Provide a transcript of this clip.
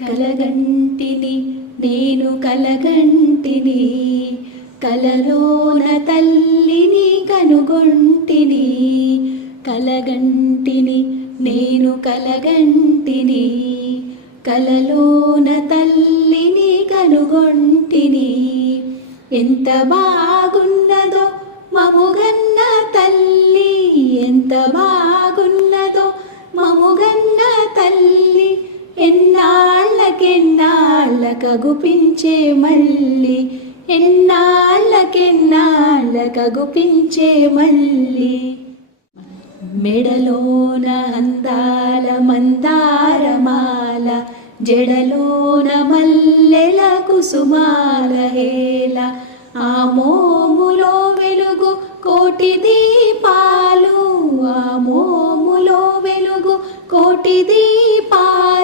కలగంటిని నేను కలగంటిని, కలలోన తల్లిని కనుగొంటిని. కలగంటిని నేను కలగంటిని, కలలోన తల్లిని కనుగొంటిని. ఎంత బాగున్నదో మముగన్న తల్లి, ఎంత బాగున్నదో మముగన్న తల్లి. ఎన్నాళ్ళకెన్నాళ్ళకగుపించే మళ్ళీ, ఎన్నాళ్ళకెన్నాళ్ళకగుపించే మళ్ళీ. మెడలోన అందాల మందారమాల, జడలోన మల్లెల కుసుమాల హేళ. ఆ మోములో వెలుగు కోటి దీపాలు, ఆ మోములో వెలుగు కోటి దీపాలు.